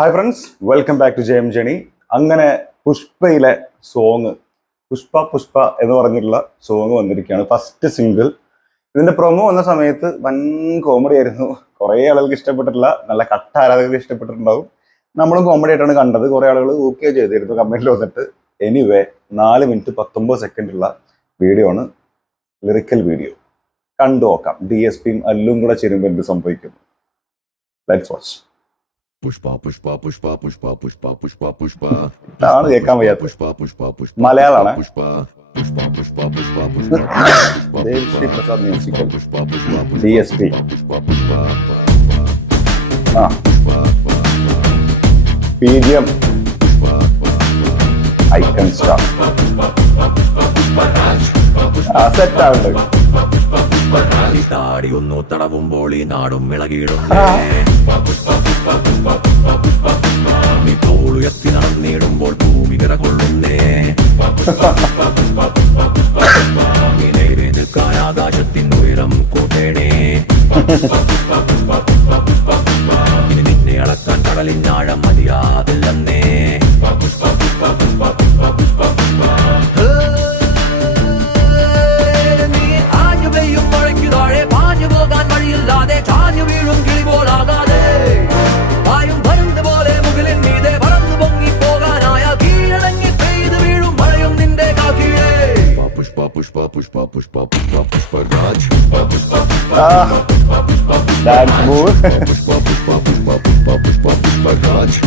Hi friends, welcome back to Jayam journey. അങ്ങനെ പുഷ്പയിലെ song Pushpa എന്ന് പറഞ്ഞിട്ടുള്ള സോങ് വന്നിരിക്കുകയാണ്. First single. ഇതിന്റെ പ്രൊമോ വന്ന സമയത്ത് വൻ കോമഡി ആയിരുന്നു. കുറേ ആളുകൾക്ക് ഇഷ്ടപ്പെട്ടിട്ടില്ല, നല്ല കട്ട ആരാധകർക്ക് ഇഷ്ടപ്പെട്ടിട്ടുണ്ടാവും. നമ്മളും കോമഡി ആയിട്ടാണ് കണ്ടത്. കുറേ ആളുകൾ ഓക്കെ ചെയ്തിരുന്നു കമന്റിൽ വന്നിട്ട്. എനിവേ 4 മിനിറ്റ് 19 സെക്കൻഡുള്ള വീഡിയോ ആണ്, ലിറിക്കൽ വീഡിയോ. കണ്ടു നോക്കാം. DSPയും അല്ലും കൂടെ ചേരുമ്പോൾ എന്ത് സംഭവിക്കുന്നു. Let's watch. ആണ് കേൾക്കാൻ വയ്യാത്ത മലയാളാണ്. Devshri Prasad musical, DSP. BGM icon star. സെറ്റാവുണ്ട്. താടിയൊന്നു തടവുമ്പോൾ ഈ നാടും ഇളകിയിടും. നീ തോളുയർത്തി നടന്നിടുമ്പോൾ ഭൂമി വിറകൊള്ളുന്നേ. നേരെ നിൽക്കാൻ ആകാശത്തിൻ ഉയരം കൂട്ടേണേ. ഇനി നിന്നെ അളക്കാൻ കടലിനാഴം മതിയാതില്ലെന്നേ. ചാഞ്ഞു വീഴും കിളി പോലാകാതെ വായും പരുന്ത് പോലെ മുകളിൽ മീതെ പറന്നു പൊങ്ങി പോകാനായ കീഴടങ്ങി പെയ്ത് വീഴും മഴയും നിന്റെ കാക്കീഴേ. പുഷ്പ പുഷ്പ പുഷ്പ പുഷ്പ പുഷ്പ പുഷ്പരാജ്. പുഷ്പരാജ്.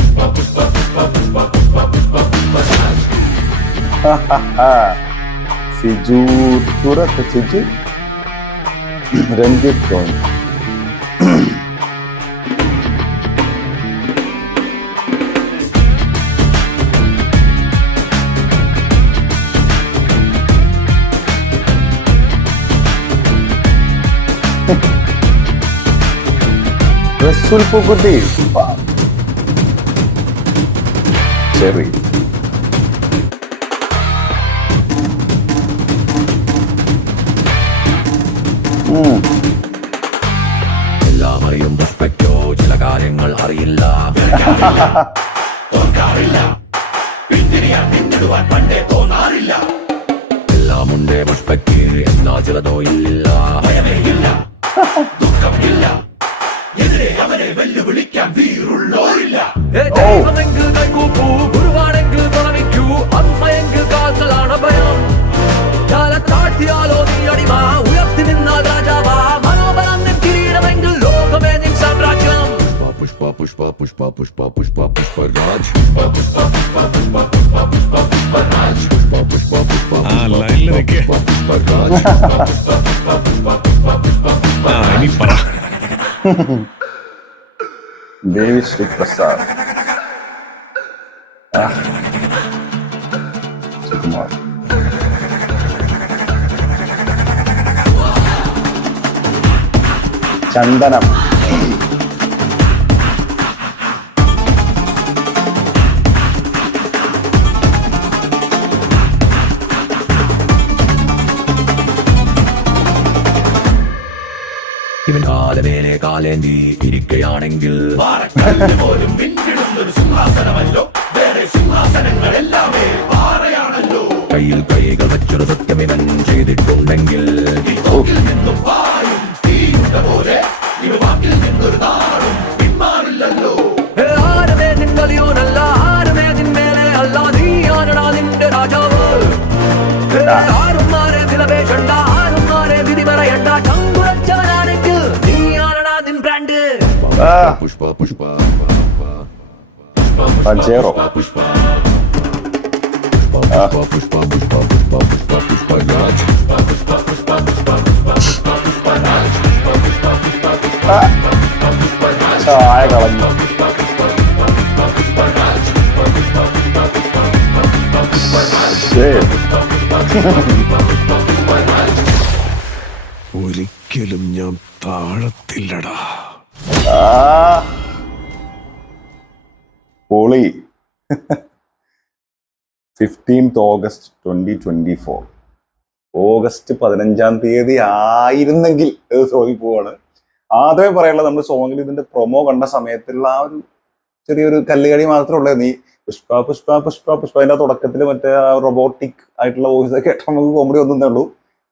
സിജു തുറത്ത്, സിജു രഞ്ജിത്ത് തോന്നി. റസൂൽ പൂക്കുട്ടി ചെറി. എല്ലാം അറിയും പുഷ്പയ്ക്കോ ചില കാര്യങ്ങൾ അറിയില്ല. എല്ലാം ഉണ്ടേ പുഷ്പയ്ക്ക്, എന്നാ ചിലതോ ഇല്ല. ഭയമേയില്ല, ദുഃഖമില്ല, എതിരെ അവനെ വെല്ലുവിളിക്കാൻ വീറുള്ളോരില്ല. ദൈവമെങ്കിൽ കൈകൂപ്പൂ, ഗുരുവാണെങ്കിൽ തുറവിക്കൂ, അമ്മയെങ്കിൽ കാത്തലാണ് ഭയം. താഴ്ത്തിയാലോ നീ അടിമ, ഉയർത്തി നിന്നാൽ രാജാവാ. മനോബലം നിൻ കിരീടമെങ്കിൽ ലോകമേ നിൻ സാമ്രാജ്യം. പുഷ്പ പുഷ്പ പുഷ്പ പുഷ്പ പുഷ്പ പുഷ്പരാജ്. പുഷ്പരാജ്. ദേവ്ശ്രീ പ്രസാദ്, സുകുമാർ. ചന്ദനം. ഇവൻ കാലമേലെ കാലേന്തി ഇരിക്കുകയാണെങ്കിൽ പോലും പിന്നിടുന്നൊരു സിംഹാസനമല്ലോ. വേറെ സിംഹാസനങ്ങളെല്ലാമേ പാറയാണല്ലോ. കയ്യിൽ കൈകൾ വെച്ചൊരു സത്യം ഇവൻ ചെയ്തിട്ടുണ്ടെങ്കിൽ നിന്നും വായും തീരുന്ന പോലെ വാക്കിൽ നിന്നൊരു നാടും പിന്മാറില്ലല്ലോ. ആരമേ നിന്നലിയോനല്ല, ആരമേ നിന്മേലെ അല്ല, നീയാണടാ നിന്റെ രാജാവ്. ആരും ആരെ വിലപേശണ്ട, ആരും ആരെ വിധി പറയണ്ട. ചങ്കുറച്ചവനാണെങ്കിൽ നീയാണടാ നിൻ ബ്രാൻഡ്. പുഷ്പ പുഷ്പ പഞ്ചേറോ. പുഷ്പ പുഷ്പ പുഷ്പ പുഷ്പ പുഷ്പ പുഷ്പ പുഷ്പരാജ്. ചായ കളഞ്ഞു. ഒരിക്കലും ഞാൻ താഴത്തില്ലടാ. പൊളി. 15th August 2024. ഓഗസ്റ്റ് 15 ആയിരുന്നെങ്കിൽ സോറി പോവാണ്. ആദ്യമേ പറയാനുള്ളത്, നമ്മൾ സോങ്ങിൽ ഇതിന്റെ പ്രൊമോ കണ്ട സമയത്തുള്ള ആ ഒരു ചെറിയൊരു കല്ലുകടി മാത്രമേ ഉള്ളൂ. നീ പുഷ്പ പുഷ്പ പുഷ്പ പുഷ്പ അതിന്റെ തുടക്കത്തിൽ മറ്റേ റൊബോട്ടിക് ആയിട്ടുള്ള വോയിസ് ഒക്കെ കേട്ടാൽ നമുക്ക് കോമഡി ഒന്നേ ഉള്ളൂ.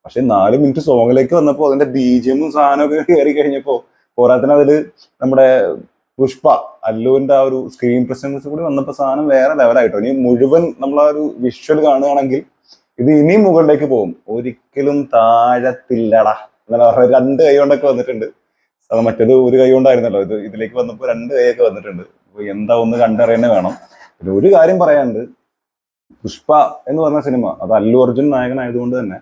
പക്ഷെ 4 മിനിറ്റ് സോങ്ങിലേക്ക് വന്നപ്പോൾ അതിന്റെ ബീജിയമും സാധനമൊക്കെ കയറി കഴിഞ്ഞപ്പോ പോരാത്തിന് അതില് നമ്മുടെ പുഷ്പ അല്ലുവിന്റെ ആ ഒരു സ്ക്രീൻ പ്രസൻസ് കൂടി വന്നപ്പോ സാധനം വേറെ ലെവലായിട്ടോ. ഇനി മുഴുവൻ നമ്മൾ ആ ഒരു വിഷ്വൽ കാണുകയാണെങ്കിൽ ഇത് ഇനിയും മുകളിലേക്ക് പോകും, ഒരിക്കലും താഴത്തില്ലടാ എന്നാണ് പറഞ്ഞത്. 2 കൈ കൊണ്ടൊക്കെ വന്നിട്ടുണ്ട്. അത് മറ്റേത് ഒരു കൈ കൊണ്ടായിരുന്നല്ലോ, ഇതിലേക്ക് വന്നപ്പോൾ 2 കൈയൊക്കെ വന്നിട്ടുണ്ട്. അപ്പൊ എന്താ ഒന്ന് കണ്ടറിയന്നെ വേണം. പിന്നെ ഒരു കാര്യം പറയാനുണ്ട്, പുഷ്പ എന്ന് പറഞ്ഞ സിനിമ അത് അല്ലു അർജുൻ നായകനായതുകൊണ്ട് തന്നെ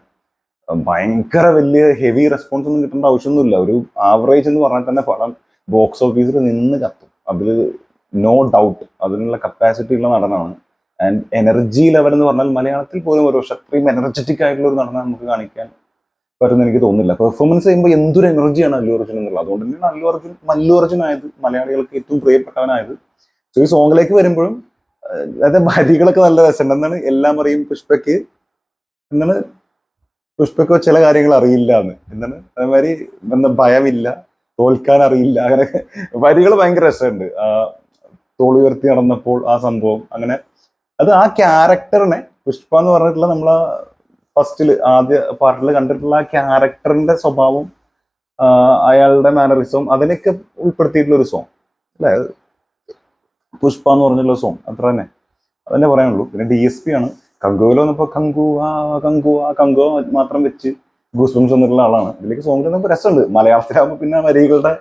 ഭയങ്കര വലിയ ഹെവി റെസ്പോൺസ് ഒന്നും കിട്ടേണ്ട ആവശ്യമൊന്നുമില്ല. ഒരു ആവറേജ് എന്ന് പറഞ്ഞാൽ തന്നെ പടം ബോക്സ് ഓഫീസിൽ നിന്ന് കത്തും, അതിൽ നോ ഡൗട്ട്. അതിനുള്ള കപ്പാസിറ്റി ഉള്ള നടനാണ്. ആൻഡ് എനർജി ലെവൽ എന്ന് പറഞ്ഞാൽ മലയാളത്തിൽ പോലും ഒരു പക്ഷെ അത്രയും എനർജറ്റിക് ആയിട്ടുള്ള ഒരു നടനെ നമുക്ക് കാണിക്കാൻ പറ്റുമെന്ന് എനിക്ക് തോന്നുന്നില്ല. പെർഫോമൻസ് ചെയ്യുമ്പോൾ എന്തൊരു എനർജിയാണ് അല്ലു അർജുൻ എന്നുള്ളത്. അതുകൊണ്ട് തന്നെയാണ് മല്ലു അർജുൻ ആയത്, മലയാളികൾക്ക് ഏറ്റവും പ്രിയപ്പെട്ടവനായത്. സോ ഈ സോങ്ങിലേക്ക് വരുമ്പോഴും അതായത് വരികളൊക്കെ നല്ല രസമുണ്ട്. എന്താണ് എല്ലാം അറിയും പുഷ്പയ്ക്ക്, എന്താണ് പുഷ്പയ്ക്ക് ചില കാര്യങ്ങൾ അറിയില്ല എന്ന്, എന്താണ് അതേമാതിരി എന്താ ഭയമില്ല, തോൽക്കാൻ അറിയില്ല, അങ്ങനെ വരികൾ ഭയങ്കര രസമുണ്ട്. തോളി ഉയർത്തി നടന്നപ്പോൾ ആ സംഭവം, അങ്ങനെ അത് ആ ക്യാരക്ടറിനെ പുഷ്പ എന്ന് പറഞ്ഞിട്ടുള്ള നമ്മളെ ഫസ്റ്റില് ആദ്യ പാർട്ടിൽ കണ്ടിട്ടുള്ള ആ ക്യാരക്ടറിന്റെ സ്വഭാവം, അയാളുടെ മാനറിസവും അതിനൊക്കെ ഉൾപ്പെടുത്തിയിട്ടുള്ള ഒരു സോങ് അല്ലേ പുഷ്പ എന്ന് പറഞ്ഞുള്ള സോങ്. അത്ര തന്നെ അതന്നെ പറയാനുള്ളൂ. പിന്നെ DSP ആണ്. കങ്കുവിൽ വന്നപ്പോൾ കങ്കു മാത്രം വെച്ച് ഗൂസ്ബംസ് വന്നിട്ടുള്ള ആളാണ്. ഇതിലേക്ക് സോങ് വന്നപ്പോൾ രസമുണ്ട്. മലയാളത്തിലാകുമ്പോൾ പിന്നെ വരികളുടെ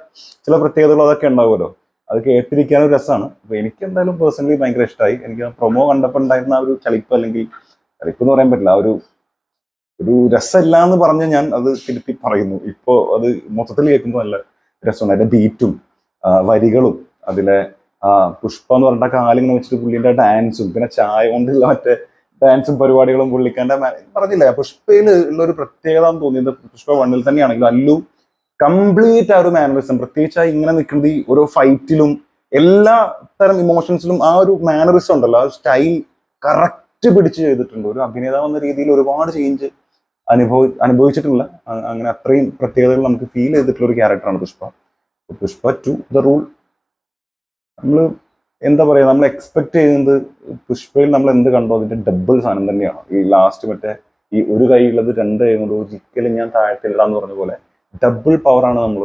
ചില പ്രത്യേകതകൾ അതൊക്കെ ഉണ്ടാവുമല്ലോ, അത് കേട്ടിരിക്കാനൊരു രസമാണ്. അപ്പൊ എനിക്ക് എന്തായാലും പേഴ്സണലി ഭയങ്കര ഇഷ്ടമായി. എനിക്ക് ആ പ്രൊമോ കണ്ടപ്പോൾ ഉണ്ടായിരുന്ന ആ ഒരു ചളിപ്പ്, അല്ലെങ്കിൽ ചളിപ്പ് എന്ന് പറയാൻ പറ്റില്ല, ഒരു രസമില്ല എന്ന് പറഞ്ഞ് ഞാൻ അത് തിരുത്തി പറയുന്നു. ഇപ്പോ അത് മൊത്തത്തിൽ കേൾക്കുമ്പോൾ നല്ല രസമുണ്ട്. അതിന്റെ ബീറ്റും വരികളും അതിലെ പുഷ്പ എന്ന് പറഞ്ഞിട്ട് കാലിങ്ങനെ വെച്ചിട്ട് പുള്ളിന്റെ ഡാൻസും പിന്നെ ചായ കൊണ്ടുള്ള മറ്റേ ഡാൻസും പരിപാടികളും പുള്ളിക്കാന്റെ പറഞ്ഞില്ലേ പുഷ്പയിൽ ഉള്ള ഒരു പ്രത്യേകത എന്ന് തോന്നിയത് പുഷ്പ 1 തന്നെയാണെങ്കിലും അല്ലു കംപ്ലീറ്റ് ആ ഒരു മാനറിസം, പ്രത്യേകിച്ച് ഇങ്ങനെ നിൽക്കുന്നത് ഈ ഓരോ ഫൈറ്റിലും എല്ലാ തരം ഇമോഷൻസിലും ആ ഒരു മാനറിസം ഉണ്ടല്ലോ, ആ സ്റ്റൈൽ കറക്റ്റ് പിടിച്ച് ചെയ്തിട്ടുണ്ട്. ഒരു അഭിനേതാവ് എന്ന രീതിയിൽ ഒരുപാട് ചേഞ്ച് അനുഭവിച്ചിട്ടുള്ള അങ്ങനെ അത്രയും പ്രത്യേകതകൾ നമുക്ക് ഫീൽ ചെയ്തിട്ടുള്ള ഒരു ക്യാരക്ടറാണ് പുഷ്പ. പുഷ്പ 2 ദ റൂൾ നമ്മൾ എന്താ പറയാ, നമ്മൾ എക്സ്പെക്ട് ചെയ്യുന്നത് പുഷ്പയിൽ നമ്മൾ എന്ത് കണ്ടോ അതിന്റെ ഡബിൾ സാധനം തന്നെയാണ്. ഈ ലാസ്റ്റ് മറ്റേ ഈ ഒരു കൈയുള്ളത് 2 കൈ കൊണ്ട് ഒരിക്കലും ഞാൻ താഴ്ത്തില്ല എന്ന് പറഞ്ഞ പോലെ ഡബിൾ പവറാണ് നമ്മൾ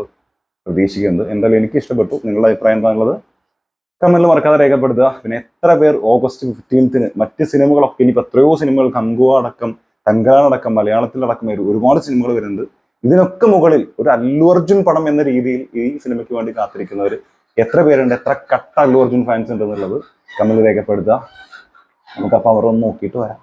പ്രതീക്ഷിക്കുന്നത്. എന്തായാലും എനിക്ക് ഇഷ്ടപ്പെട്ടു. നിങ്ങളുടെ അഭിപ്രായം എന്താണുള്ളത് കമന്റിൽ മറക്കാതെ രേഖപ്പെടുത്തുക. പിന്നെ എത്ര പേർ ഓഗസ്റ്റ് 15 മറ്റ് സിനിമകളൊക്കെ ഇനിയിപ്പോൾ എത്രയോ സിനിമകൾ കങ്കുവ അടക്കം തങ്കാനടക്കം മലയാളത്തിലടക്കം ഒരുപാട് സിനിമകൾ വരുന്നുണ്ട്. ഇതിനൊക്കെ മുകളിൽ ഒരു അല്ലു അർജുൻ പടം എന്ന രീതിയിൽ ഈ സിനിമയ്ക്ക് വേണ്ടി കാത്തിരിക്കുന്നവർ എത്ര പേരുണ്ട്, എത്ര കട്ട അല്ലു അർജുൻ ഫാൻസ് ഉണ്ട് എന്നുള്ളത് കമന്റിൽ രേഖപ്പെടുത്തുക. നമുക്ക് ആ പവർ ഒന്ന് നോക്കിയിട്ട് വരാം.